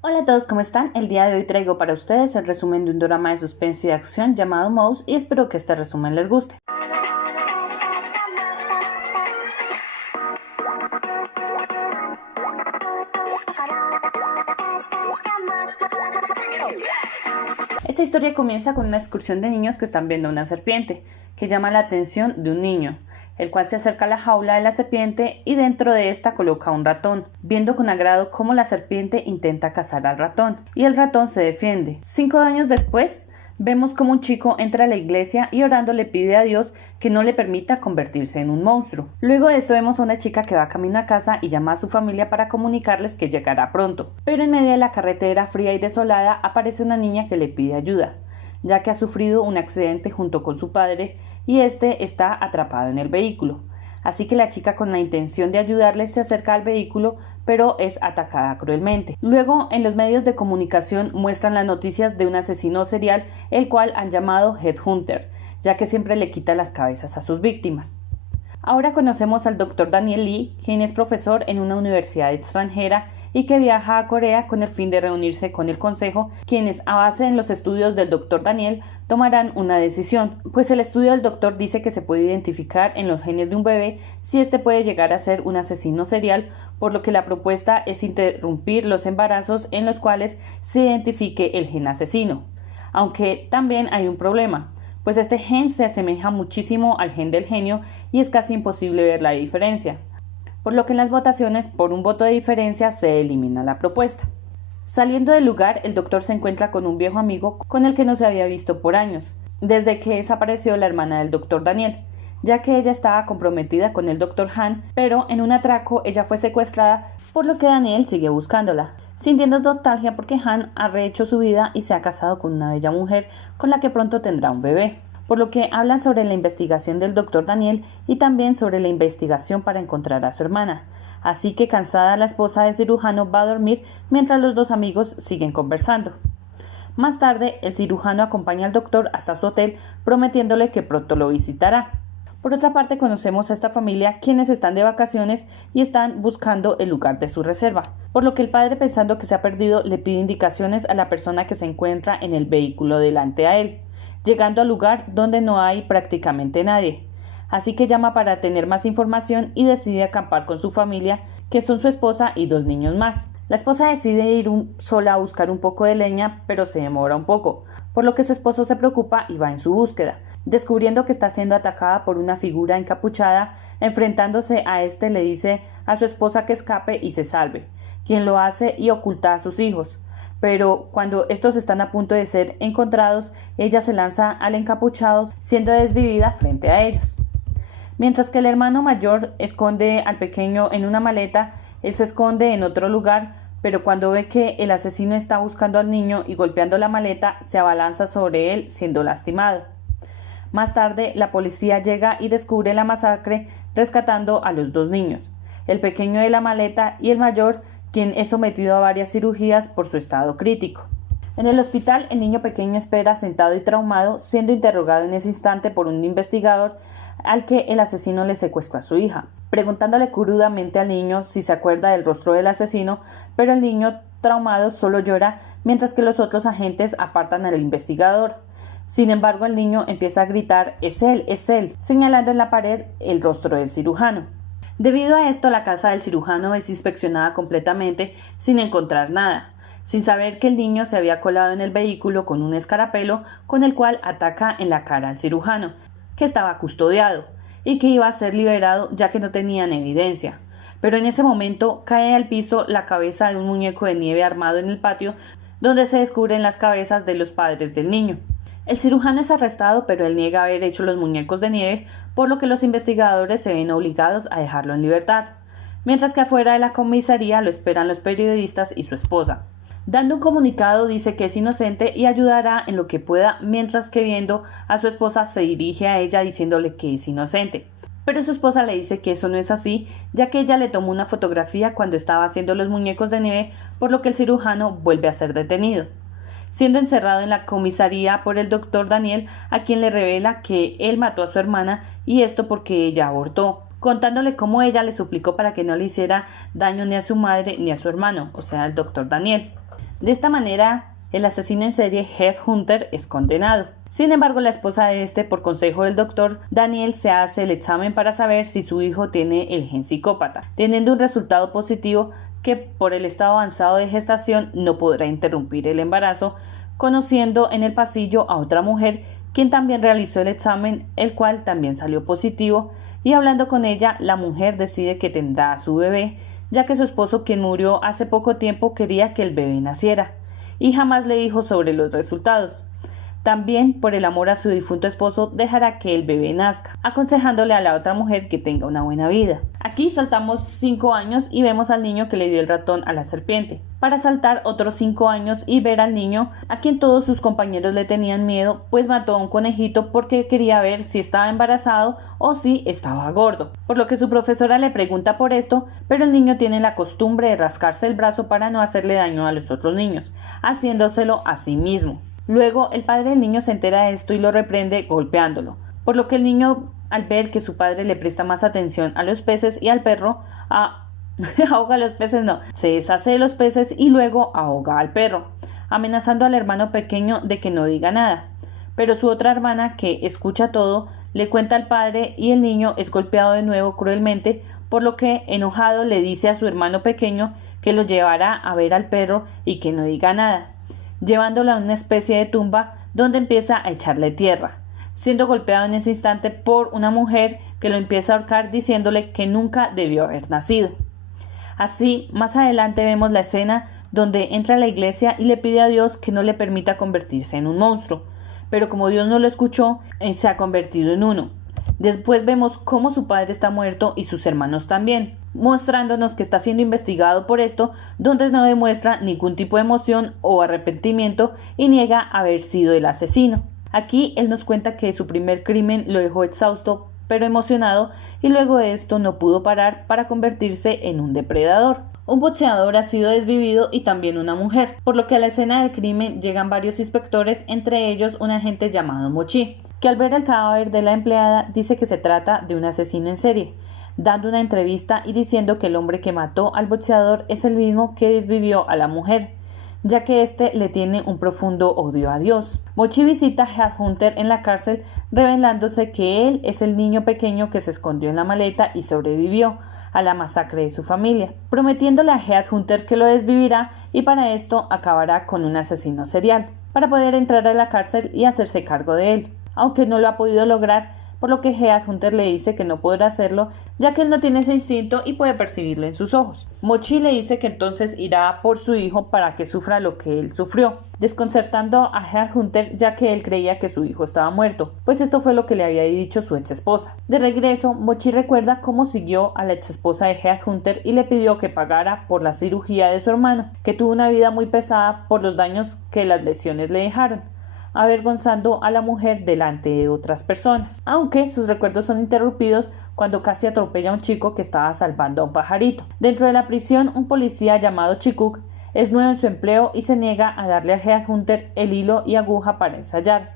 Hola a todos, ¿cómo están? El día de hoy traigo para ustedes el resumen de un drama de suspenso y acción llamado Mouse y espero que este resumen les guste. Esta historia comienza con una excursión de niños que están viendo una serpiente, que llama la atención de un niño, el cual se acerca a la jaula de la serpiente y dentro de esta coloca un ratón, viendo con agrado cómo la serpiente intenta cazar al ratón, y el ratón se defiende. 5 años después, vemos como un chico entra a la iglesia y orando le pide a Dios que no le permita convertirse en un monstruo. Luego de esto vemos a una chica que va camino a casa y llama a su familia para comunicarles que llegará pronto. Pero en medio de la carretera fría y desolada aparece una niña que le pide ayuda, ya que ha sufrido un accidente junto con su padre y este está atrapado en el vehículo. Así que la chica, con la intención de ayudarle, se acerca al vehículo, pero es atacada cruelmente. Luego, en los medios de comunicación muestran las noticias de un asesino serial, el cual han llamado Headhunter, ya que siempre le quita las cabezas a sus víctimas. Ahora conocemos al Dr. Daniel Lee, quien es profesor en una universidad extranjera y que viaja a Corea con el fin de reunirse con el consejo, quienes a base de los estudios del Dr. Daniel tomarán una decisión, pues el estudio del doctor dice que se puede identificar en los genes de un bebé si éste puede llegar a ser un asesino serial, por lo que la propuesta es interrumpir los embarazos en los cuales se identifique el gen asesino. Aunque también hay un problema, pues este gen se asemeja muchísimo al gen del genio y es casi imposible ver la diferencia, por lo que en las votaciones por un voto de diferencia se elimina la propuesta. Saliendo del lugar, el doctor se encuentra con un viejo amigo con el que no se había visto por años, desde que desapareció la hermana del doctor Daniel, ya que ella estaba comprometida con el doctor Han, pero en un atraco ella fue secuestrada, por lo que Daniel sigue buscándola, sintiendo nostalgia porque Han ha rehecho su vida y se ha casado con una bella mujer con la que pronto tendrá un bebé, por lo que hablan sobre la investigación del doctor Daniel y también sobre la investigación para encontrar a su hermana. Así que, cansada, la esposa del cirujano va a dormir mientras los dos amigos siguen conversando. Más tarde, el cirujano acompaña al doctor hasta su hotel, prometiéndole que pronto lo visitará. Por otra parte, conocemos a esta familia, quienes están de vacaciones y están buscando el lugar de su reserva, por lo que el padre, pensando que se ha perdido, le pide indicaciones a la persona que se encuentra en el vehículo delante a él, llegando al lugar donde no hay prácticamente nadie. Así que llama para tener más información y decide acampar con su familia, que son su esposa y 2 niños más. La esposa decide ir sola a buscar un poco de leña, pero se demora un poco, por lo que su esposo se preocupa y va en su búsqueda. Descubriendo que está siendo atacada por una figura encapuchada, enfrentándose a este, le dice a su esposa que escape y se salve, quien lo hace y oculta a sus hijos. Pero cuando estos están a punto de ser encontrados, ella se lanza al encapuchado, siendo desvivida frente a ellos. Mientras que el hermano mayor esconde al pequeño en una maleta, él se esconde en otro lugar, pero cuando ve que el asesino está buscando al niño y golpeando la maleta, se abalanza sobre él, siendo lastimado. Más tarde, la policía llega y descubre la masacre, rescatando a los 2 niños, el pequeño de la maleta y el mayor, quien es sometido a varias cirugías por su estado crítico. En el hospital, el niño pequeño espera sentado y traumado, siendo interrogado en ese instante por un investigador al que el asesino le secuestró a su hija, preguntándole crudamente al niño si se acuerda del rostro del asesino, pero el niño traumado solo llora, mientras que los otros agentes apartan al investigador. Sin embargo, el niño empieza a gritar es él, señalando en la pared el rostro del cirujano. Debido a esto, la casa del cirujano es inspeccionada completamente sin encontrar nada, sin saber que el niño se había colado en el vehículo con un escarapelo con el cual ataca en la cara al cirujano, que estaba custodiado y que iba a ser liberado ya que no tenían evidencia. Pero en ese momento cae al piso la cabeza de un muñeco de nieve armado en el patio, donde se descubren las cabezas de los padres del niño. El cirujano es arrestado, pero él niega haber hecho los muñecos de nieve, por lo que los investigadores se ven obligados a dejarlo en libertad, mientras que afuera de la comisaría lo esperan los periodistas y su esposa. Dando un comunicado, dice que es inocente y ayudará en lo que pueda, mientras que, viendo a su esposa, se dirige a ella diciéndole que es inocente. Pero su esposa le dice que eso no es así, ya que ella le tomó una fotografía cuando estaba haciendo los muñecos de nieve, por lo que el cirujano vuelve a ser detenido, siendo encerrado en la comisaría por el doctor Daniel, a quien le revela que él mató a su hermana, y esto porque ella abortó, contándole cómo ella le suplicó para que no le hiciera daño ni a su madre ni a su hermano, o sea, el doctor Daniel. De esta manera, el asesino en serie Headhunter es condenado. Sin embargo, la esposa de este, por consejo del doctor Daniel, se hace el examen para saber si su hijo tiene el gen psicópata, teniendo un resultado positivo que por el estado avanzado de gestación no podrá interrumpir el embarazo, conociendo en el pasillo a otra mujer quien también realizó el examen, el cual también salió positivo, y hablando con ella, la mujer decide que tendrá a su bebé, ya que su esposo, quien murió hace poco tiempo, quería que el bebé naciera, y jamás le dijo sobre los resultados. También, por el amor a su difunto esposo, dejará que el bebé nazca, aconsejándole a la otra mujer que tenga una buena vida. Aquí saltamos 5 años y vemos al niño que le dio el ratón a la serpiente, para saltar otros 5 años y ver al niño a quien todos sus compañeros le tenían miedo, pues mató a un conejito porque quería ver si estaba embarazado o si estaba gordo, por lo que su profesora le pregunta por esto, pero el niño tiene la costumbre de rascarse el brazo para no hacerle daño a los otros niños, haciéndoselo a sí mismo. Luego, el padre del niño se entera de esto y lo reprende golpeándolo, por lo que el niño, al ver que su padre le presta más atención a los peces y al perro, ahoga a los peces, se deshace de los peces y luego ahoga al perro, amenazando al hermano pequeño de que no diga nada. Pero su otra hermana, que escucha todo, le cuenta al padre y el niño es golpeado de nuevo cruelmente, por lo que, enojado, le dice a su hermano pequeño que lo llevará a ver al perro y que no diga nada, llevándolo a una especie de tumba donde empieza a echarle tierra, siendo golpeado en ese instante por una mujer que lo empieza a ahorcar diciéndole que nunca debió haber nacido. Así, más adelante vemos la escena donde entra a la iglesia y le pide a Dios que no le permita convertirse en un monstruo, pero como Dios no lo escuchó, se ha convertido en uno. Después vemos cómo su padre está muerto y sus hermanos también, mostrándonos que está siendo investigado por esto, donde no demuestra ningún tipo de emoción o arrepentimiento y niega haber sido el asesino. Aquí él nos cuenta que su primer crimen lo dejó exhausto pero emocionado y luego de esto no pudo parar para convertirse en un depredador. Un boxeador ha sido desvivido y también una mujer, por lo que a la escena del crimen llegan varios inspectores, entre ellos un agente llamado Mochi, que al ver el cadáver de la empleada dice que se trata de un asesino en serie, dando una entrevista y diciendo que el hombre que mató al boxeador es el mismo que desvivió a la mujer, ya que éste le tiene un profundo odio a Dios. Mochi visita a Headhunter en la cárcel, revelándose que él es el niño pequeño que se escondió en la maleta y sobrevivió a la masacre de su familia, prometiéndole a Headhunter que lo desvivirá y para esto acabará con un asesino serial, para poder entrar a la cárcel y hacerse cargo de él, aunque no lo ha podido lograr, por lo que Headhunter le dice que no podrá hacerlo, ya que él no tiene ese instinto y puede percibirlo en sus ojos. Mochi le dice que entonces irá por su hijo para que sufra lo que él sufrió, desconcertando a Headhunter ya que él creía que su hijo estaba muerto, pues esto fue lo que le había dicho su ex esposa. De regreso, Mochi recuerda cómo siguió a la ex esposa de Headhunter y le pidió que pagara por la cirugía de su hermano, que tuvo una vida muy pesada por los daños que las lesiones le dejaron, avergonzando a la mujer delante de otras personas, aunque sus recuerdos son interrumpidos cuando casi atropella a un chico que estaba salvando a un pajarito. Dentro de la prisión, un policía llamado Chikuk es nuevo en su empleo y se niega a darle a Headhunter el hilo y aguja para ensayar,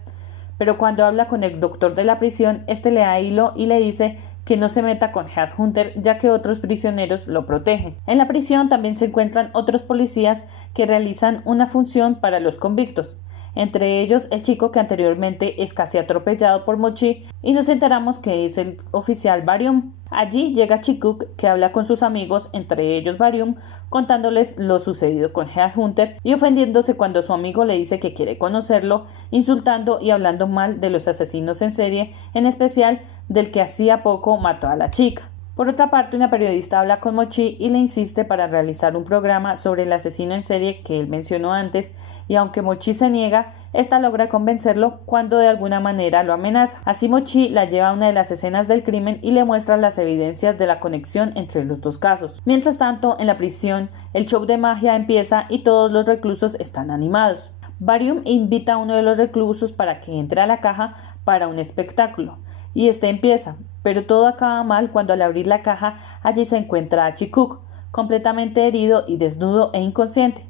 pero cuando habla con el doctor de la prisión, este le da hilo y le dice que no se meta con Headhunter ya que otros prisioneros lo protegen. En la prisión también se encuentran otros policías que realizan una función para los convictos, entre ellos el chico que anteriormente es casi atropellado por Mochi y nos enteramos que es el oficial Barium. Allí llega Chikuk, que habla con sus amigos, entre ellos Barium, contándoles lo sucedido con Headhunter y ofendiéndose cuando su amigo le dice que quiere conocerlo, insultando y hablando mal de los asesinos en serie, en especial del que hacía poco mató a la chica. Por otra parte, una periodista habla con Mochi y le insiste para realizar un programa sobre el asesino en serie que él mencionó antes, y aunque Mochi se niega, esta logra convencerlo cuando de alguna manera lo amenaza. Así Mochi la lleva a una de las escenas del crimen y le muestra las evidencias de la conexión entre los dos casos. Mientras tanto, en la prisión, el show de magia empieza y todos los reclusos están animados. Barium invita a uno de los reclusos para que entre a la caja para un espectáculo, y este empieza, pero todo acaba mal cuando al abrir la caja allí se encuentra a Chikuk, completamente herido y desnudo e inconsciente,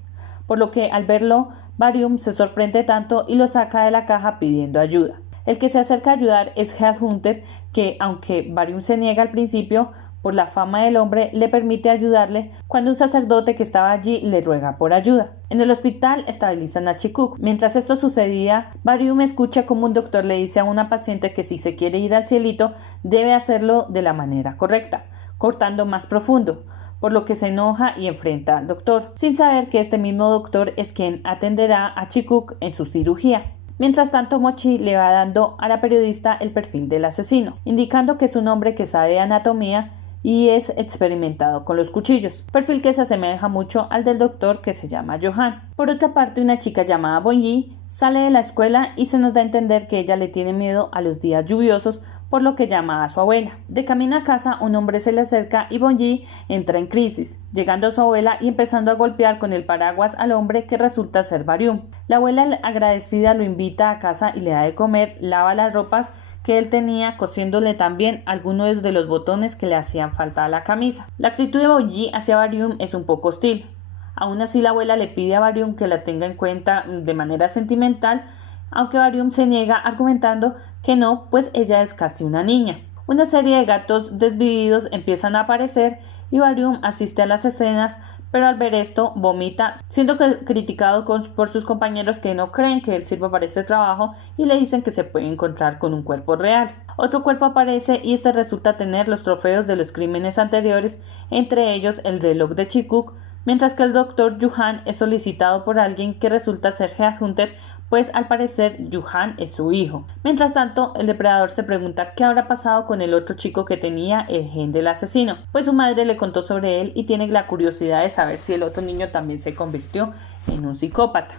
por lo que al verlo Barium se sorprende tanto y lo saca de la caja pidiendo ayuda. El que se acerca a ayudar es Headhunter, que aunque Barium se niega al principio, por la fama del hombre, le permite ayudarle cuando un sacerdote que estaba allí le ruega por ayuda. En el hospital estabilizan a Chi-Kuk. Mientras esto sucedía, Barium escucha como un doctor le dice a una paciente que si se quiere ir al cielito, debe hacerlo de la manera correcta, cortando más profundo, por lo que se enoja y enfrenta al doctor, sin saber que este mismo doctor es quien atenderá a Chi-Kuk en su cirugía. Mientras tanto, Mochi le va dando a la periodista el perfil del asesino, indicando que es un hombre que sabe de anatomía y es experimentado con los cuchillos, perfil que se asemeja mucho al del doctor que se llama Johan. Por otra parte, una chica llamada Bonji sale de la escuela y se nos da a entender que ella le tiene miedo a los días lluviosos, por lo que llama a su abuela. De camino a casa, un hombre se le acerca y Bonji entra en crisis, llegando a su abuela y empezando a golpear con el paraguas al hombre que resulta ser Barium. La abuela agradecida lo invita a casa y le da de comer, lava las ropas que él tenía, cosiéndole también algunos de los botones que le hacían falta a la camisa. La actitud de Bonji hacia Barium es un poco hostil. Aún así, la abuela le pide a Barium que la tenga en cuenta de manera sentimental, aunque Barium se niega argumentando que no, pues ella es casi una niña. Una serie de gatos desvividos empiezan a aparecer y Barium asiste a las escenas, pero al ver esto vomita, siendo criticado por sus compañeros que no creen que él sirva para este trabajo y le dicen que se puede encontrar con un cuerpo real. Otro cuerpo aparece y este resulta tener los trofeos de los crímenes anteriores, entre ellos el reloj de Chi-Kuk, mientras que el Dr. Johan es solicitado por alguien que resulta ser Headhunter, pues al parecer Johan es su hijo. Mientras tanto, el depredador se pregunta qué habrá pasado con el otro chico que tenía el gen del asesino, pues su madre le contó sobre él y tiene la curiosidad de saber si el otro niño también se convirtió en un psicópata.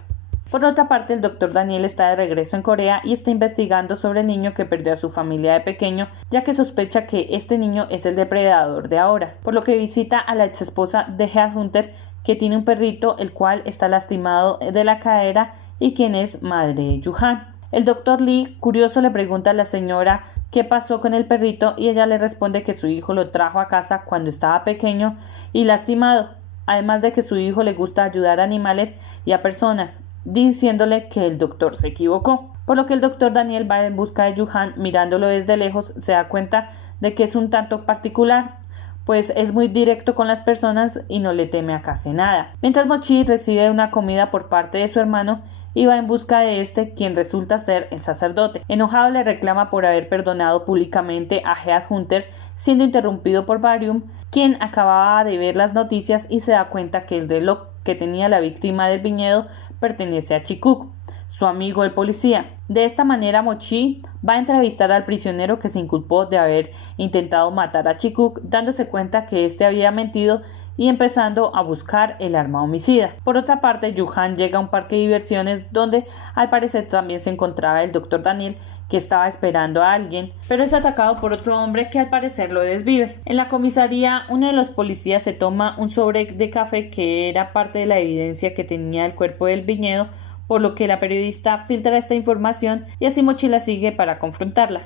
Por otra parte, el Dr. Daniel está de regreso en Corea y está investigando sobre el niño que perdió a su familia de pequeño, ya que sospecha que este niño es el depredador de ahora, por lo que visita a la exesposa de Headhunter, que tiene un perrito el cual está lastimado de la cadera y quien es madre de Johan. El Dr. Lee, curioso, le pregunta a la señora qué pasó con el perrito y ella le responde que su hijo lo trajo a casa cuando estaba pequeño y lastimado, además de que su hijo le gusta ayudar a animales y a personas, diciéndole que el doctor se equivocó. Por lo que el Dr. Daniel va en busca de Johan, mirándolo desde lejos, se da cuenta de que es un tanto particular, pues es muy directo con las personas y no le teme a casi nada. Mientras Mochi recibe una comida por parte de su hermano y va en busca de este, quien resulta ser el sacerdote. Enojado le reclama por haber perdonado públicamente a Headhunter, siendo interrumpido por Barium, quien acababa de ver las noticias y se da cuenta que el reloj que tenía la víctima del viñedo pertenece a Chi-Kuk, su amigo el policía. De esta manera, Mochi va a entrevistar al prisionero que se inculpó de haber intentado matar a Chi-Kuk, dándose cuenta que éste había mentido y empezando a buscar el arma homicida. Por otra parte, Johan llega a un parque de diversiones donde al parecer también se encontraba el Dr. Daniel, que estaba esperando a alguien, pero es atacado por otro hombre que al parecer lo desvive. En la comisaría, uno de los policías se toma un sobre de café que era parte de la evidencia que tenía el cuerpo del viñedo, por lo que la periodista filtra esta información y así Mochi la sigue para confrontarla,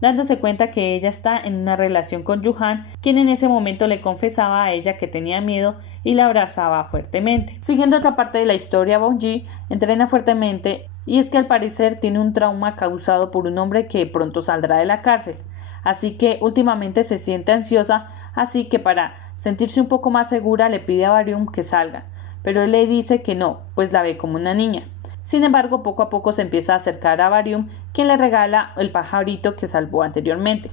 dándose cuenta que ella está en una relación con Johan, quien en ese momento le confesaba a ella que tenía miedo y la abrazaba fuertemente. Siguiendo otra parte de la historia, Bonji entrena fuertemente y es que al parecer tiene un trauma causado por un hombre que pronto saldrá de la cárcel, así que últimamente se siente ansiosa, así que para sentirse un poco más segura le pide a Barium que salgan, pero él le dice que no, pues la ve como una niña. Sin embargo, poco a poco se empieza a acercar a Barium, quien le regala el pajarito que salvó anteriormente.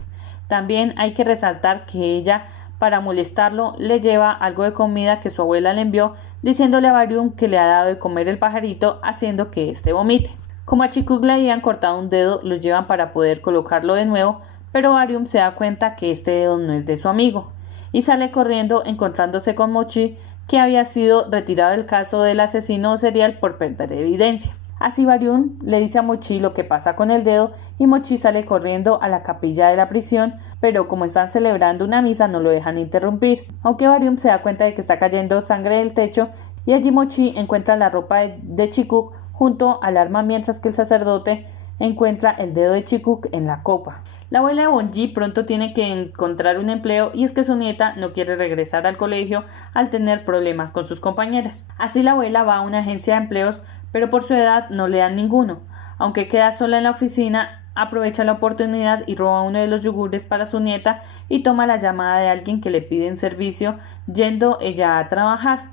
También hay que resaltar que ella, para molestarlo, le lleva algo de comida que su abuela le envió, diciéndole a Barium que le ha dado de comer el pajarito, haciendo que éste vomite. Como a Chi-Kuk le habían cortado un dedo, lo llevan para poder colocarlo de nuevo, pero Barium se da cuenta que este dedo no es de su amigo, y sale corriendo encontrándose con Mochi, que había sido retirado del caso del asesino serial por perder evidencia. Así Barium le dice a Mochi lo que pasa con el dedo y Mochi sale corriendo a la capilla de la prisión, pero como están celebrando una misa no lo dejan interrumpir, aunque Barium se da cuenta de que está cayendo sangre del techo y allí Mochi encuentra la ropa de Chi-Kuk junto al arma, mientras que el sacerdote encuentra el dedo de Chi-Kuk en la copa. La abuela de Bonji pronto tiene que encontrar un empleo y es que su nieta no quiere regresar al colegio al tener problemas con sus compañeras. Así la abuela va a una agencia de empleos, pero por su edad no le dan ninguno. Aunque queda sola en la oficina, aprovecha la oportunidad y roba uno de los yogures para su nieta y toma la llamada de alguien que le pide un servicio yendo ella a trabajar.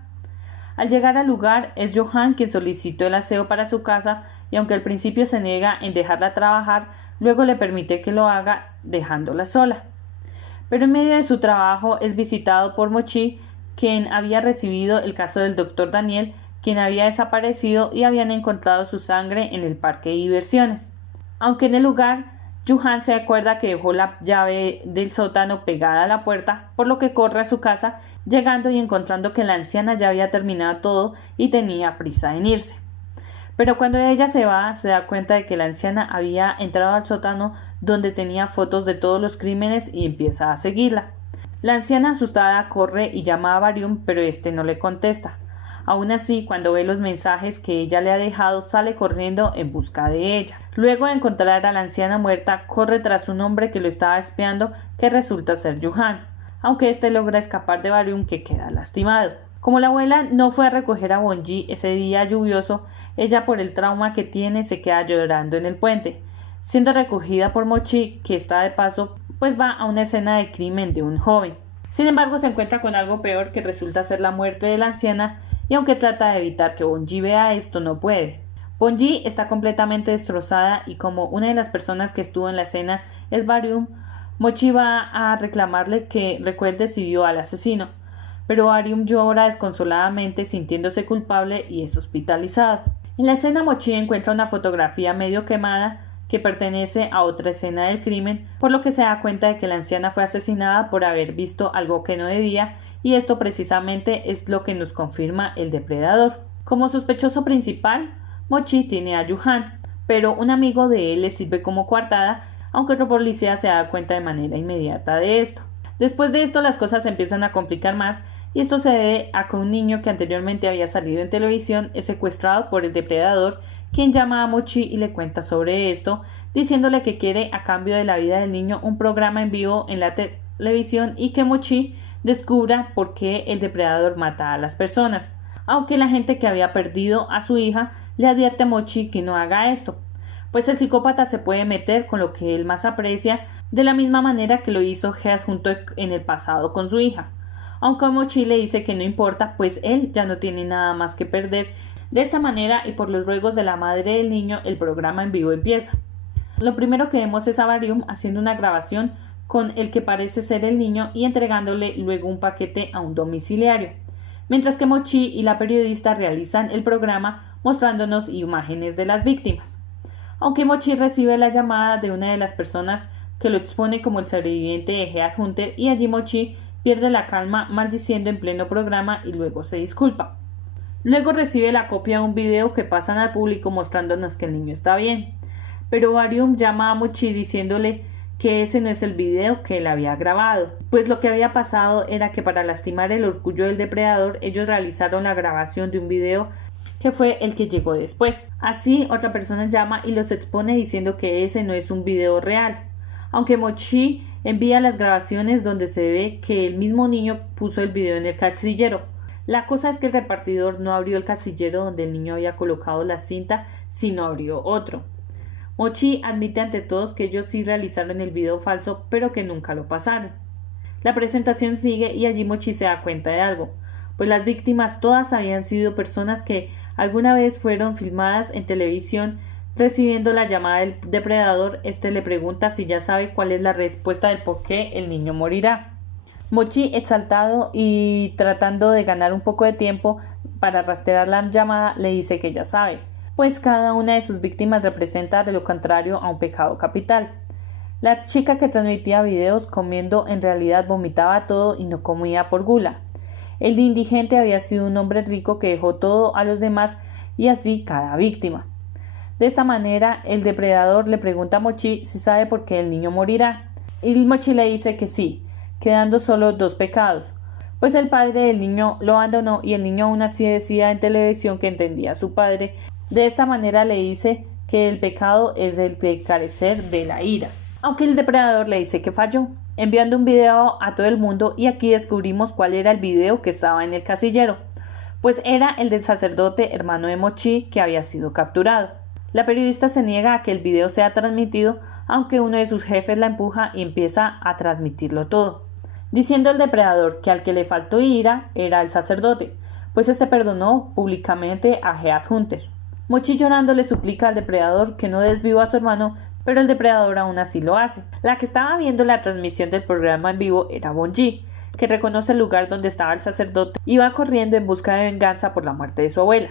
Al llegar al lugar es Johan quien solicitó el aseo para su casa y aunque al principio se niega en dejarla trabajar, luego le permite que lo haga dejándola sola. Pero en medio de su trabajo es visitado por Mochi, quien había recibido el caso del Dr. Daniel, quien había desaparecido y habían encontrado su sangre en el parque de diversiones. Aunque en el lugar, Johan se acuerda que dejó la llave del sótano pegada a la puerta, por lo que corre a su casa, llegando y encontrando que la anciana ya había terminado todo y tenía prisa en irse. Pero cuando ella se va, se da cuenta de que la anciana había entrado al sótano donde tenía fotos de todos los crímenes y empieza a seguirla. La anciana asustada corre y llama a Barium, pero este no le contesta. Aún así, cuando ve los mensajes que ella le ha dejado, sale corriendo en busca de ella. Luego de encontrar a la anciana muerta, corre tras un hombre que lo estaba espiando, que resulta ser Johan, aunque este logra escapar de Barium, que queda lastimado. Como la abuela no fue a recoger a Bonji ese día lluvioso, ella por el trauma que tiene se queda llorando en el puente, siendo recogida por Mochi, que está de paso, pues va a una escena de crimen de un joven. Sin embargo, se encuentra con algo peor, que resulta ser la muerte de la anciana, y aunque trata de evitar que Bonji vea esto, no puede. Bonji está completamente destrozada y como una de las personas que estuvo en la escena es Barium, Mochi va a reclamarle que recuerde si vio al asesino, pero Barium llora desconsoladamente sintiéndose culpable y es hospitalizado. En la escena Mochi encuentra una fotografía medio quemada que pertenece a otra escena del crimen, por lo que se da cuenta de que la anciana fue asesinada por haber visto algo que no debía, y esto precisamente es lo que nos confirma el depredador. Como sospechoso principal, Mochi tiene a Johan, pero un amigo de él le sirve como coartada, aunque otro policía se da cuenta de manera inmediata de esto. Después de esto las cosas se empiezan a complicar más, y esto se debe a que un niño que anteriormente había salido en televisión es secuestrado por el depredador, quien llama a Mochi y le cuenta sobre esto, diciéndole que quiere a cambio de la vida del niño un programa en vivo en la televisión y que Mochi descubra por qué el depredador mata a las personas, aunque la gente que había perdido a su hija le advierte a Mochi que no haga esto, pues el psicópata se puede meter con lo que él más aprecia de la misma manera que lo hizo Headhunter junto en el pasado con su hija, aunque Mochi le dice que no importa, pues él ya no tiene nada más que perder. De esta manera y por los ruegos de la madre del niño, el programa en vivo empieza. Lo primero que vemos es a Barium haciendo una grabación con el que parece ser el niño y entregándole luego un paquete a un domiciliario, mientras que Mochi y la periodista realizan el programa mostrándonos imágenes de las víctimas. Aunque Mochi recibe la llamada de una de las personas que lo expone como el sobreviviente de Headhunter y allí Mochi pierde la calma maldiciendo en pleno programa y luego se disculpa. Luego recibe la copia de un video que pasan al público mostrándonos que el niño está bien, pero Barium llama a Mochi diciéndole que ese no es el video que él había grabado, pues lo que había pasado era que para lastimar el orgullo del depredador ellos realizaron la grabación de un video que fue el que llegó después. Así otra persona llama y los expone diciendo que ese no es un video real, aunque Mochi envía las grabaciones donde se ve que el mismo niño puso el video en el casillero. La cosa es que el repartidor no abrió el casillero donde el niño había colocado la cinta, sino abrió otro. Mochi admite ante todos que ellos sí realizaron el video falso, pero que nunca lo pasaron. La presentación sigue y allí Mochi se da cuenta de algo, pues las víctimas todas habían sido personas que alguna vez fueron filmadas en televisión. Recibiendo la llamada del depredador, este le pregunta si ya sabe cuál es la respuesta del por qué el niño morirá. Mochi, exaltado y tratando de ganar un poco de tiempo para rastrear la llamada, le dice que ya sabe, pues cada una de sus víctimas representa de lo contrario a un pecado capital. La chica que transmitía videos comiendo en realidad vomitaba todo y no comía por gula. El indigente había sido un hombre rico que dejó todo a los demás y así cada víctima. De esta manera, el depredador le pregunta a Mochi si sabe por qué el niño morirá, y Mochi le dice que sí, quedando solo dos pecados, pues el padre del niño lo abandonó y el niño aún así decía en televisión que entendía a su padre. De esta manera le dice que el pecado es el de carecer de la ira, aunque el depredador le dice que falló, enviando un video a todo el mundo y aquí descubrimos cuál era el video que estaba en el casillero, pues era el del sacerdote hermano de Mochi que había sido capturado. La periodista se niega a que el video sea transmitido, aunque uno de sus jefes la empuja y empieza a transmitirlo todo, diciendo el depredador que al que le faltó ira era el sacerdote, pues este perdonó públicamente a Headhunter. Mochi llorando le suplica al depredador que no desviva a su hermano, pero el depredador aún así lo hace. La que estaba viendo la transmisión del programa en vivo era Bonji, que reconoce el lugar donde estaba el sacerdote y va corriendo en busca de venganza por la muerte de su abuela.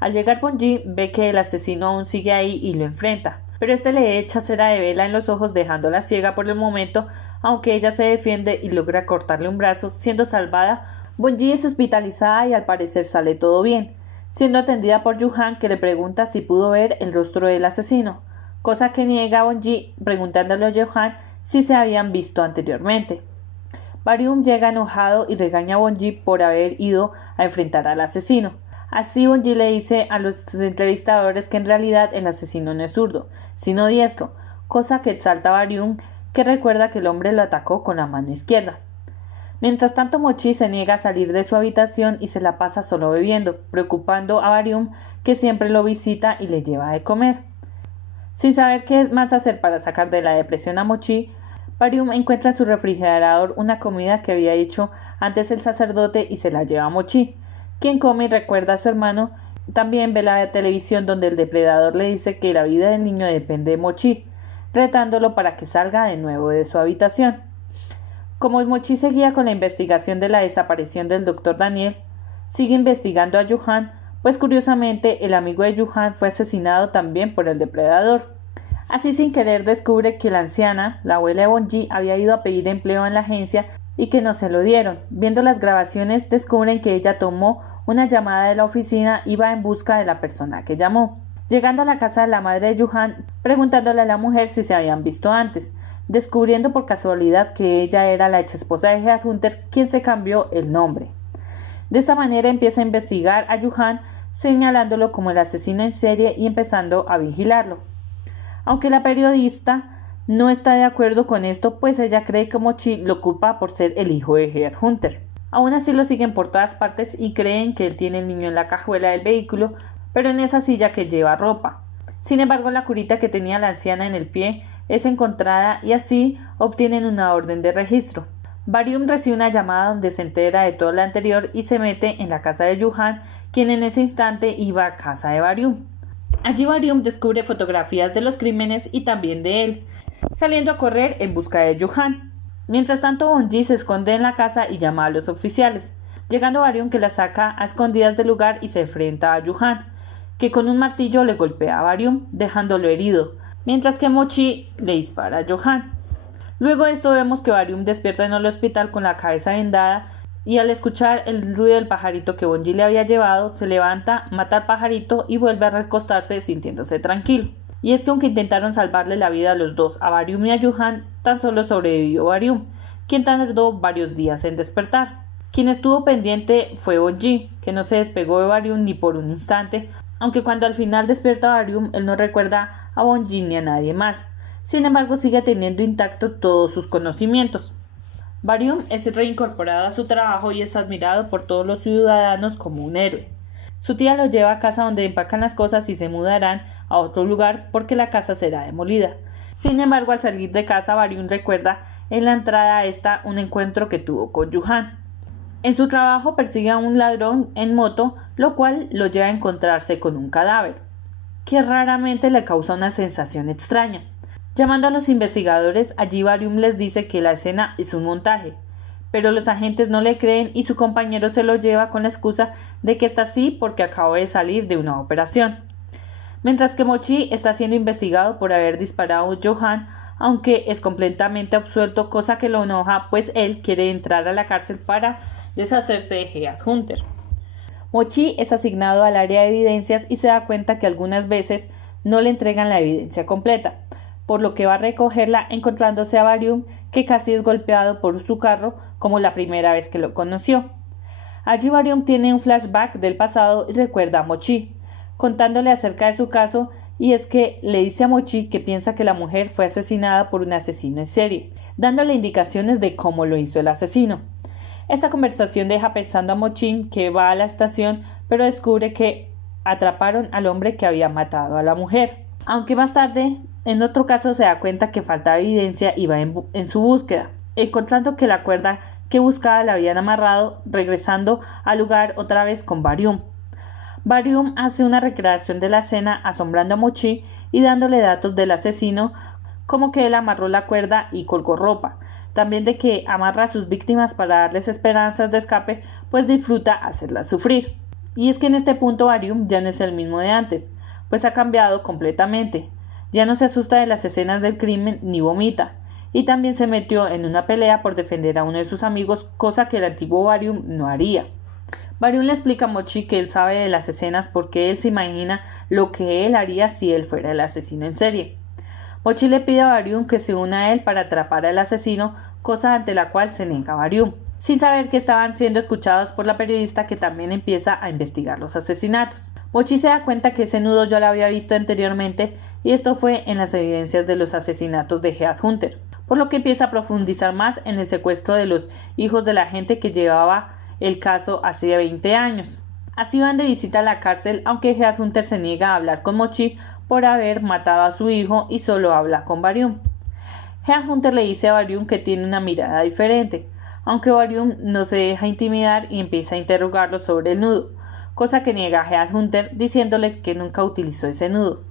Al llegar Bonji ve que el asesino aún sigue ahí y lo enfrenta, pero este le echa cera de vela en los ojos dejándola ciega por el momento, aunque ella se defiende y logra cortarle un brazo, siendo salvada. Bonji es hospitalizada y al parecer sale todo bien, siendo atendida por Yuhan, que le pregunta si pudo ver el rostro del asesino, cosa que niega Bonji preguntándole a Yuhan si se habían visto anteriormente. Barium llega enojado y regaña a Bonji por haber ido a enfrentar al asesino. Así Bonji le dice a los entrevistadores que en realidad el asesino no es zurdo, sino diestro, cosa que exalta a Barium, que recuerda que el hombre lo atacó con la mano izquierda. Mientras tanto, Mochi se niega a salir de su habitación y se la pasa solo bebiendo, preocupando a Barium, que siempre lo visita y le lleva de comer. Sin saber qué más hacer para sacar de la depresión a Mochi, Barium encuentra en su refrigerador una comida que había hecho antes el sacerdote y se la lleva a Mochi, quien come y recuerda a su hermano. También ve la televisión donde el depredador le dice que la vida del niño depende de Mochi, retándolo para que salga de nuevo de su habitación. Como Mochi seguía con la investigación de la desaparición del Dr. Daniel, sigue investigando a Yuhan, pues curiosamente el amigo de Yuhan fue asesinado también por el depredador. Así sin querer descubre que la anciana, la abuela de Bonji, había ido a pedir empleo en la agencia y que no se lo dieron. Viendo las grabaciones descubren que ella tomó una llamada de la oficina y va en busca de la persona que llamó. Llegando a la casa de la madre de Yuhan, preguntándole a la mujer si se habían visto antes, descubriendo por casualidad que ella era la ex esposa de Headhunter, quien se cambió el nombre. De esta manera empieza a investigar a Yuhan, señalándolo como el asesino en serie y empezando a vigilarlo. Aunque la periodista no está de acuerdo con esto, pues ella cree que Mochi lo culpa por ser el hijo de Headhunter. Aún así lo siguen por todas partes y creen que él tiene el niño en la cajuela del vehículo, pero en esa silla que lleva ropa. Sin embargo, la curita que tenía la anciana en el pie es encontrada y así obtienen una orden de registro. Barium recibe una llamada donde se entera de todo lo anterior y se mete en la casa de Yuhan, quien en ese instante iba a casa de Barium. Allí Barium descubre fotografías de los crímenes y también de él, saliendo a correr en busca de Yuhan. Mientras tanto, Bonji se esconde en la casa y llama a los oficiales, llegando Barium, que la saca a escondidas del lugar y se enfrenta a Yuhan, que con un martillo le golpea a Barium, dejándolo herido, mientras que Mochi le dispara a Yuhan. Luego de esto vemos que Barium despierta en el hospital con la cabeza vendada y al escuchar el ruido del pajarito que Bonji le había llevado, se levanta, mata al pajarito y vuelve a recostarse sintiéndose tranquilo. Y es que aunque intentaron salvarle la vida a los dos, a Barium y a Yuhan, tan solo sobrevivió Barium, quien tardó varios días en despertar. Quien estuvo pendiente fue Bonji, que no se despegó de Barium ni por un instante, aunque cuando al final despierta Barium, él no recuerda a Bonji ni a nadie más. Sin embargo, sigue teniendo intacto todos sus conocimientos. Barium es reincorporado a su trabajo y es admirado por todos los ciudadanos como un héroe. Su tía lo lleva a casa donde empacan las cosas y se mudarán a otro lugar porque la casa será demolida. Sin embargo, al salir de casa, Barium recuerda en la entrada a esta un encuentro que tuvo con Yuhan. En su trabajo persigue a un ladrón en moto, lo cual lo lleva a encontrarse con un cadáver, que raramente le causa una sensación extraña. Llamando a los investigadores, allí Barium les dice que la escena es un montaje, pero los agentes no le creen y su compañero se lo lleva con la excusa de que está así porque acaba de salir de una operación. Mientras que Mochi está siendo investigado por haber disparado a Yuhan, aunque es completamente absuelto, cosa que lo enoja, pues él quiere entrar a la cárcel para deshacerse de Headhunter. Mochi es asignado al área de evidencias y se da cuenta que algunas veces no le entregan la evidencia completa, por lo que va a recogerla encontrándose a Barium, que casi es golpeado por su carro como la primera vez que lo conoció. Allí Barium tiene un flashback del pasado y recuerda a Mochi, contándole acerca de su caso, y es que le dice a Mochi que piensa que la mujer fue asesinada por un asesino en serie, dándole indicaciones de cómo lo hizo el asesino. Esta conversación deja pensando a Mochi, que va a la estación, pero descubre que atraparon al hombre que había matado a la mujer. Aunque más tarde En otro caso se da cuenta que falta evidencia y va en su búsqueda, encontrando que la cuerda que buscaba la habían amarrado, regresando al lugar otra vez con Barium. Barium hace una recreación de la escena asombrando a Mochi y dándole datos del asesino, como que él amarró la cuerda y colgó ropa, también de que amarra a sus víctimas para darles esperanzas de escape, pues disfruta hacerlas sufrir. Y es que en este punto Barium ya no es el mismo de antes, pues ha cambiado completamente. Ya no se asusta de las escenas del crimen ni vomita, y también se metió en una pelea por defender a uno de sus amigos, cosa que el antiguo Barium no haría. Barium le explica a Mochi que él sabe de las escenas porque él se imagina lo que él haría si él fuera el asesino en serie. Mochi le pide a Barium que se una a él para atrapar al asesino, cosa ante la cual se niega Barium, sin saber que estaban siendo escuchados por la periodista que también empieza a investigar los asesinatos. Mochi se da cuenta que ese nudo ya lo había visto anteriormente y esto fue en las evidencias de los asesinatos de Headhunter, por lo que empieza a profundizar más en el secuestro de los hijos de la gente que llevaba el caso hace 20 años. Así van de visita a la cárcel, aunque Headhunter se niega a hablar con Mochi por haber matado a su hijo y solo habla con Barium. Headhunter le dice a Barium que tiene una mirada diferente, aunque Barium no se deja intimidar y empieza a interrogarlo sobre el nudo, cosa que niega Headhunter diciéndole que nunca utilizó ese nudo.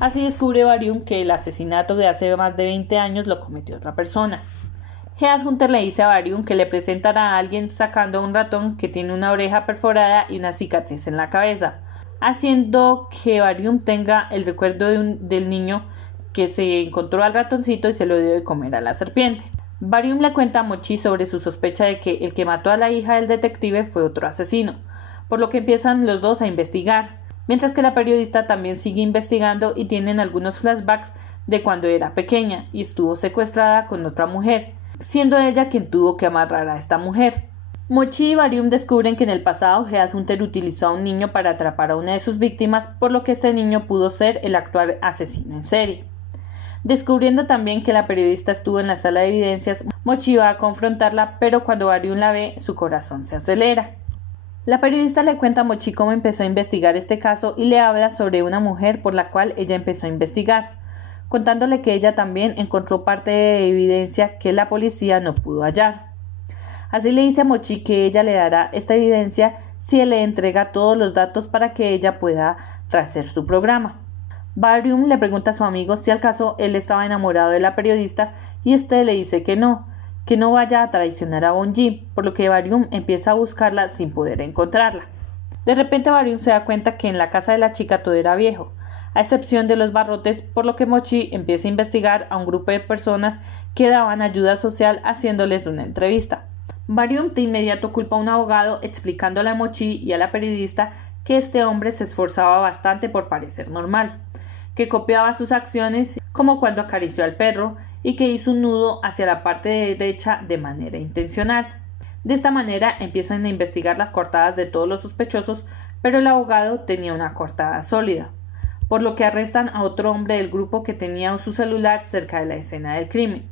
Así descubre Barium que el asesinato de hace más de 20 años lo cometió otra persona. Headhunter le dice a Barium que le presentará a alguien sacando a un ratón que tiene una oreja perforada y una cicatriz en la cabeza, haciendo que Barium tenga el recuerdo del niño que se encontró al ratoncito y se lo dio de comer a la serpiente. Barium le cuenta a Mochi sobre su sospecha de que el que mató a la hija del detective fue otro asesino, por lo que empiezan los dos a investigar, mientras que la periodista también sigue investigando y tienen algunos flashbacks de cuando era pequeña y estuvo secuestrada con otra mujer, siendo ella quien tuvo que amarrar a esta mujer. Mochi y Barium descubren que en el pasado Headhunter utilizó a un niño para atrapar a una de sus víctimas, por lo que este niño pudo ser el actual asesino en serie. Descubriendo también que la periodista estuvo en la sala de evidencias, Mochi va a confrontarla, pero cuando Barium la ve, su corazón se acelera. La periodista le cuenta a Mochi cómo empezó a investigar este caso y le habla sobre una mujer por la cual ella empezó a investigar, contándole que ella también encontró parte de evidencia que la policía no pudo hallar. Así le dice a Mochi que ella le dará esta evidencia si él le entrega todos los datos para que ella pueda hacer su programa. Barium le pregunta a su amigo si al caso él estaba enamorado de la periodista y este le dice que no vaya a traicionar a Bonji, por lo que Barium empieza a buscarla sin poder encontrarla. De repente Barium se da cuenta que en la casa de la chica todo era viejo, a excepción de los barrotes, por lo que Mochi empieza a investigar a un grupo de personas que daban ayuda social haciéndoles una entrevista. Barium de inmediato culpa a un abogado explicándole a Mochi y a la periodista que este hombre se esforzaba bastante por parecer normal, que copiaba sus acciones como cuando acarició al perro y que hizo un nudo hacia la parte derecha de manera intencional. De esta manera empiezan a investigar las coartadas de todos los sospechosos, pero el abogado tenía una coartada sólida, por lo que arrestan a otro hombre del grupo que tenía su celular cerca de la escena del crimen.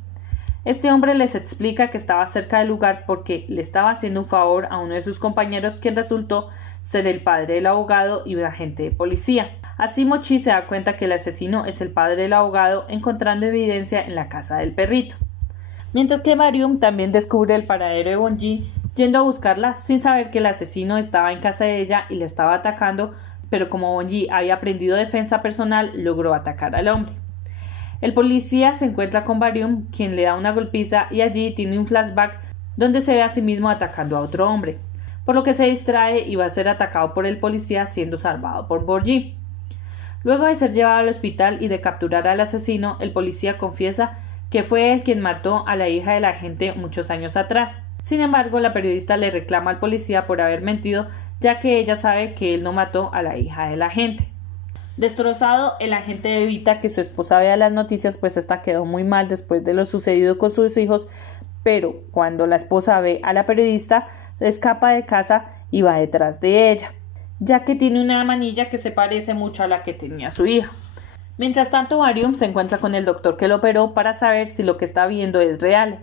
Este hombre les explica que estaba cerca del lugar porque le estaba haciendo un favor a uno de sus compañeros, quien resultó ser el padre del abogado y un agente de policía. Así Mochi se da cuenta que el asesino es el padre del abogado, encontrando evidencia en la casa del perrito. Mientras que Barium también descubre el paradero de Bonji, yendo a buscarla sin saber que el asesino estaba en casa de ella y le estaba atacando, pero como Bonji había aprendido defensa personal, logró atacar al hombre. El policía se encuentra con Barium, quien le da una golpiza y allí tiene un flashback donde se ve a sí mismo atacando a otro hombre, por lo que se distrae y va a ser atacado por el policía siendo salvado por Bonji. Luego de ser llevado al hospital y de capturar al asesino, el policía confiesa que fue él quien mató a la hija del agente muchos años atrás. Sin embargo, la periodista le reclama al policía por haber mentido, ya que ella sabe que él no mató a la hija del agente. Destrozado, el agente evita que su esposa vea las noticias, pues esta quedó muy mal después de lo sucedido con sus hijos, pero cuando la esposa ve a la periodista, escapa de casa y va detrás de ella, ya que tiene una manilla que se parece mucho a la que tenía su hija. Mientras tanto, Barium se encuentra con el doctor que lo operó para saber si lo que está viendo es real,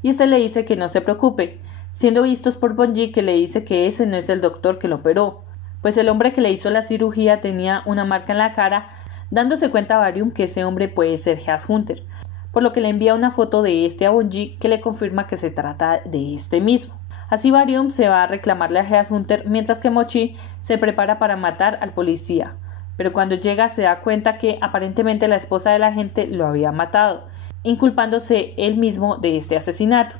y este le dice que no se preocupe, siendo vistos por Bonji, que le dice que ese no es el doctor que lo operó, pues el hombre que le hizo la cirugía tenía una marca en la cara dándose cuenta Barium que ese hombre puede ser Headhunter, por lo que le envía una foto de este a Bonji que le confirma que se trata de este mismo. Así Barium se va a reclamarle a Headhunter mientras que Mochi se prepara para matar al policía, pero cuando llega se da cuenta que aparentemente la esposa del agente lo había matado, inculpándose él mismo de este asesinato.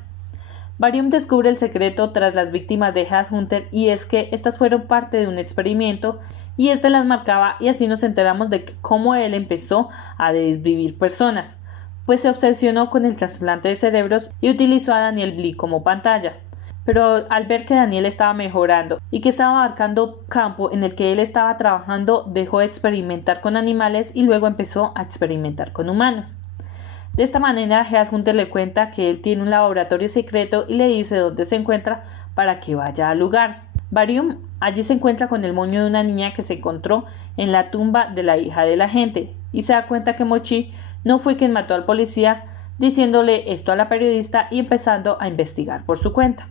Barium descubre el secreto tras las víctimas de Headhunter y es que estas fueron parte de un experimento y este las marcaba y así nos enteramos de cómo él empezó a desvivir personas, pues se obsesionó con el trasplante de cerebros y utilizó a Daniel Bly como pantalla. Pero al ver que Daniel estaba mejorando y que estaba abarcando campo en el que él estaba trabajando, dejó de experimentar con animales y luego empezó a experimentar con humanos. De esta manera, Headhunter le cuenta que él tiene un laboratorio secreto y le dice dónde se encuentra para que vaya al lugar. Barium allí se encuentra con el moño de una niña que se encontró en la tumba de la hija del agente y se da cuenta que Mochi no fue quien mató al policía, diciéndole esto a la periodista y empezando a investigar por su cuenta.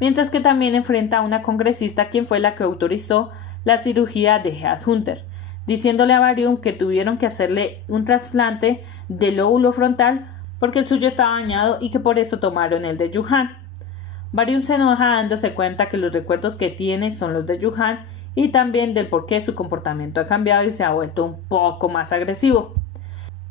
Mientras que también enfrenta a una congresista quien fue la que autorizó la cirugía de Headhunter, diciéndole a Barium que tuvieron que hacerle un trasplante del lóbulo frontal porque el suyo estaba dañado y que por eso tomaron el de Yuhan. Barium se enoja dándose cuenta que los recuerdos que tiene son los de Yuhan y también del por qué su comportamiento ha cambiado y se ha vuelto un poco más agresivo.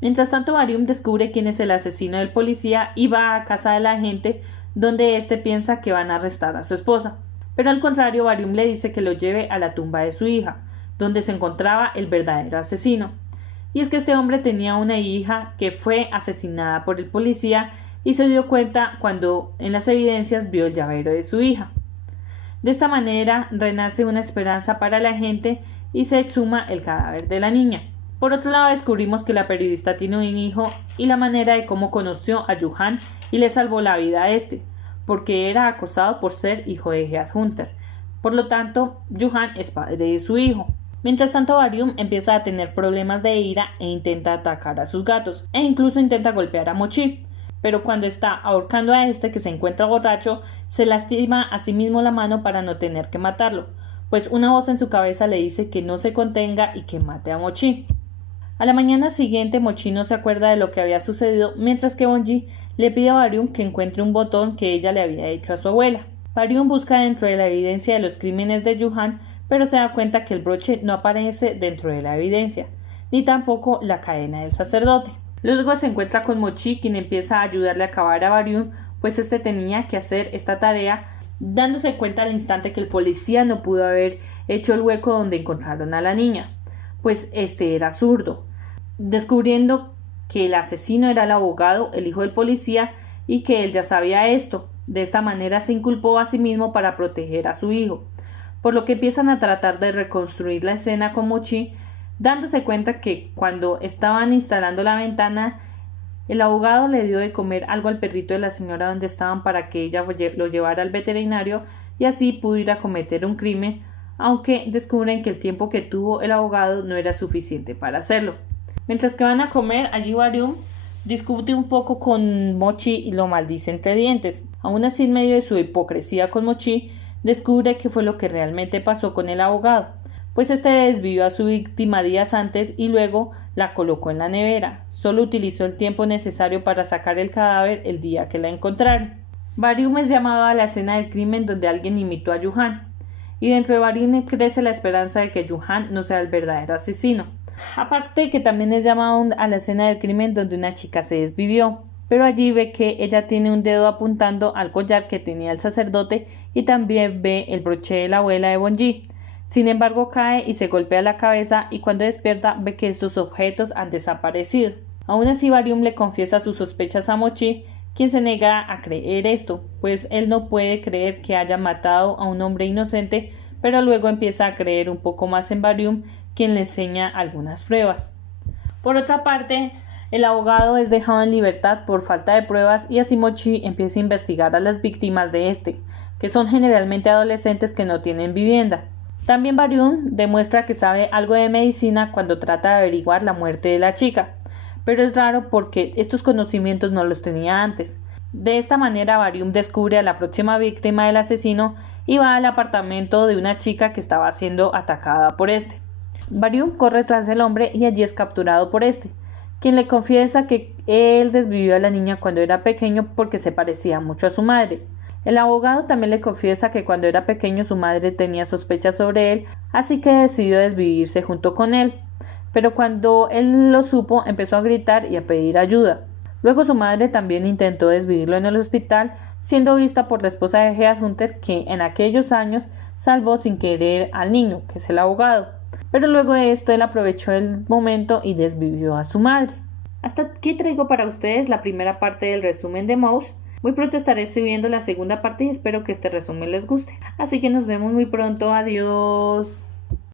Mientras tanto, Barium descubre quién es el asesino del policía y va a casa del agente donde éste piensa que van a arrestar a su esposa. Pero al contrario, Barium le dice que lo lleve a la tumba de su hija, donde se encontraba el verdadero asesino. Y es que este hombre tenía una hija que fue asesinada por el policía y se dio cuenta cuando en las evidencias vio el llavero de su hija. De esta manera renace una esperanza para la gente y se exhuma el cadáver de la niña. Por otro lado, descubrimos que la periodista tiene un hijo y la manera de cómo conoció a Yuhan y le salvó la vida a este, porque era acosado por ser hijo de Headhunter. Por lo tanto, Yuhan es padre de su hijo. Mientras tanto, Barium empieza a tener problemas de ira e intenta atacar a sus gatos, e incluso intenta golpear a Mochi. Pero cuando está ahorcando a este que se encuentra borracho, se lastima a sí mismo la mano para no tener que matarlo, pues una voz en su cabeza le dice que no se contenga y que mate a Mochi. A la mañana siguiente, Mochi no se acuerda de lo que había sucedido, mientras que Bonji le pide a Barium que encuentre un botón que ella le había hecho a su abuela. Barium busca dentro de la evidencia de los crímenes de Yuhan, pero se da cuenta que el broche no aparece dentro de la evidencia, ni tampoco la cadena del sacerdote. Luego se encuentra con Mochi, quien empieza a ayudarle a acabar a Barium, pues este tenía que hacer esta tarea, dándose cuenta al instante que el policía no pudo haber hecho el hueco donde encontraron a la niña, pues este era zurdo. Descubriendo que el asesino era el abogado, el hijo del policía, y que él ya sabía esto. De esta manera se inculpó a sí mismo para proteger a su hijo, por lo que empiezan a tratar de reconstruir la escena con Mochi, dándose cuenta que cuando estaban instalando la ventana, el abogado le dio de comer algo al perrito de la señora donde estaban para que ella lo llevara al veterinario y así pudo ir a cometer un crimen, aunque descubren que el tiempo que tuvo el abogado no era suficiente para hacerlo. Mientras que van a comer, allí Barium discute un poco con Mochi y lo maldice entre dientes. Aún así, en medio de su hipocresía con Mochi, descubre qué fue lo que realmente pasó con el abogado, pues este desvivió a su víctima días antes y luego la colocó en la nevera. Solo utilizó el tiempo necesario para sacar el cadáver el día que la encontraron. Barium es llamado a la escena del crimen donde alguien imitó a Yuhan, y dentro de Barium crece la esperanza de que Yuhan no sea el verdadero asesino. Aparte que también es llamado a la escena del crimen donde una chica se desvivió, pero allí ve que ella tiene un dedo apuntando al collar que tenía el sacerdote y también ve el broche de la abuela de Bonji. Sin embargo, cae y se golpea la cabeza y cuando despierta ve que estos objetos han desaparecido. Aún así, Barium le confiesa sus sospechas a Mochi, quien se niega a creer esto, pues él no puede creer que haya matado a un hombre inocente, pero luego empieza a creer un poco más en Barium, quien le enseña algunas pruebas. Por otra parte, el abogado es dejado en libertad por falta de pruebas y así Mochi empieza a investigar a las víctimas de este, que son generalmente adolescentes que no tienen vivienda. También Barium demuestra que sabe algo de medicina cuando trata de averiguar la muerte de la chica, pero es raro porque estos conocimientos no los tenía antes. De esta manera Barium descubre a la próxima víctima del asesino y va al apartamento de una chica que estaba siendo atacada por este. Baryum corre tras el hombre y allí es capturado por este, quien le confiesa que él desvivió a la niña cuando era pequeño porque se parecía mucho a su madre. El abogado también le confiesa que cuando era pequeño su madre tenía sospechas sobre él, así que decidió desvivirse junto con él. Pero cuando él lo supo, empezó a gritar y a pedir ayuda. Luego su madre también intentó desvivirlo en el hospital, siendo vista por la esposa de Headhunter, que en aquellos años salvó sin querer al niño, que es el abogado. Pero luego de esto él aprovechó el momento y desvivió a su madre. Hasta aquí traigo para ustedes la primera parte del resumen de Mouse. Muy pronto estaré subiendo la segunda parte y espero que este resumen les guste. Así que nos vemos muy pronto. Adiós.